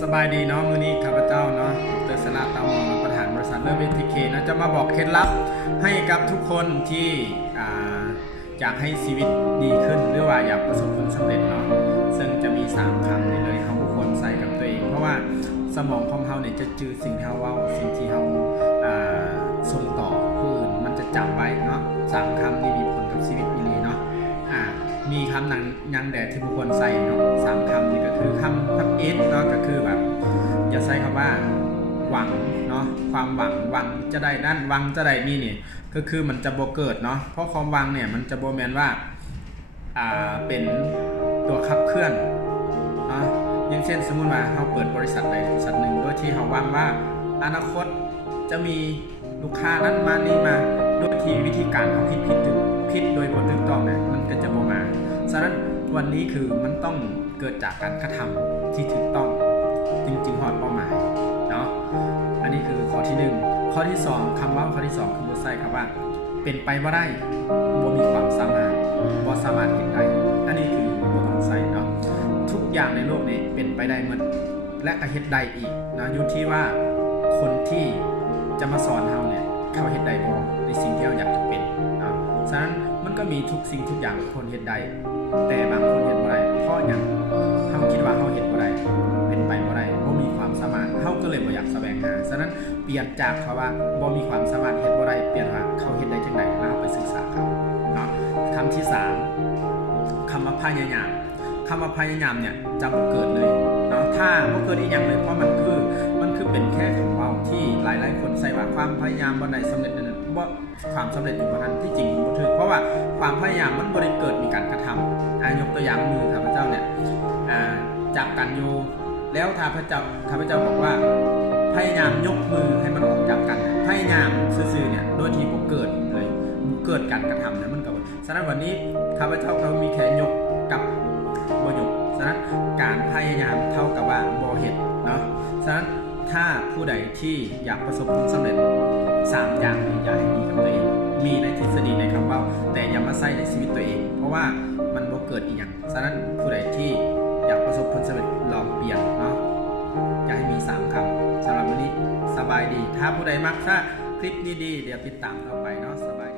สบายดีเนาะมื้อนี้ข้าพเจ้าเนาะดรสลาตามองประธานบริษัทเลิฟเอทีเคนะจะมาบอกเคล็ดลับให้กับทุกคนที่อยากให้ชีวิตดีขึ้นหรือว่าอยากประสบผลสำเร็จเนาะซึ่งจะมี3คำนี่เลยเขาทุกคนใส่กับตัวเองเพราะว่าสมองของเขาเนี่ยจะจืดสิ่งที่เขาเว้าสิ่งที่เขาส่งต่อผู้อื่นมันจะจำไว้เนาะ3 คำนี่มีผลกับชีวิตอีหลีเนาะมีคำยังแดดที่บุคคลใส่เนาะ3 คำนี่ก็คือคำทับเอสเนาะก็คือแบบอย่าใส่คำว่าหวังเนาะความหวังจะได้นั่นหวังจะได้นี่เนี่ยก็คือมันจะบ่เกิดเนาะเพราะความหวังเนี่ยมันจะบ่แม่นว่าเป็นตัวขับเคลื่อนเนาะอย่างเช่นสมมุติว่าเราเปิดบริษัทใดบริษัทหนึ่งโดยที่เราหวังว่าอนาคตจะมีลูกค้านั้นมานี่มาโดยที่วิธีการเขาคิดโดยบ่ถูกต้องเนี่ยมันก็จะบ่มาฉะนั้นวันนี้คือมันต้องเกิดจากการกระทำที่ถูกต้องจริงๆฮอดเป้าหมายเนาะอันนี้คือข้อที่1ข้อที่2คำว่าข้อที่2คือบ่ใส่คำว่าเป็นไปบ่ได้บ่มีความสามารถบ่สามารถเฮ็ดได้อันนี้คือบ่ต้องใส่เนาะทุกอย่างในโลกนี้เป็นไปได้หมดและก็เฮ็ดได้อีกนะอยู่ที่ว่าคนที่จะมาสอนเราเนี่ยเขาเฮ็ดได้บ่ในสิ่งที่เราอยากจะเป็นเนาะฉะนั้นมันก็มีทุกสิ่งทุกอย่างคนเฮ็ดได้แต่บางคนเฮ็ดบ่ได้เพราะหยังเขาคิดว่าเขาเฮ็ดบ่ได้เป็นไปบ่ได้บ่มีความสามารถเขาก็เลยบ่อยากแสวงหาฉะนั้นเปลี่ยนจากคำว่าบ่มีความสามารถเฮ็ดบ่ได้เปลี่ยนว่าเขาเฮ็ดได้จังได๋แล้วไปศึกษาเขาเนาะคำที่3คำว่าพยายามคำว่าพยายามเนี่ยจะบ่เกิดเลยเนาะถ้าบ่เกิดอีหยังเลยเพราะมันคือเป็นแค่คำเว้าที่หลายๆคนใส่ว่าความพยายามบ่ได้สำเร็จนั่นบ่ความสำเร็จอยู่บ่นั้นที่จริงมันบ่ถูกเพราะว่าความพยายามมันบ่ได้เกิดมีการกระทำยกตัวอย่างมือข้าพเจ้าเนี่ยจับกันอยู่แล้วถ้าข้าพเจ้าบอกว่าพยายามยกมือให้มันออกจากกันพยายามซื่อๆเนี่ยโดยที่บ่เกิดเลยบ่เกิดการกระทำนะมันก็ฉะนั้นวันนี้ข้าพเจ้าเรามีแค่ยกกับบ่ยกฉะนั้นการพยายามเท่ากับว่าบ่เฮ็ดเนาะฉะนั้นถ้าผู้ใดที่อยากประสบผลสำเร็จ3อย่างนี้อย่าให้มีกับตัวเองมีในทฤษฎีในคำเว้าแต่อย่ามาใส่ในชีวิตตัวเองเพราะว่ามันบ่เกิดอีหยังฉะนั้นผู้ใดที่อยากประสบผลสำเร็จลองเปลี่ยนเนาะอย่าให้มี3 คำสำหรับวันนี้สบายดีถ้าผู้ใดมักถ้าคลิปนี้ดีเดี๋ยวติดตามต่อไปเนาะสบาย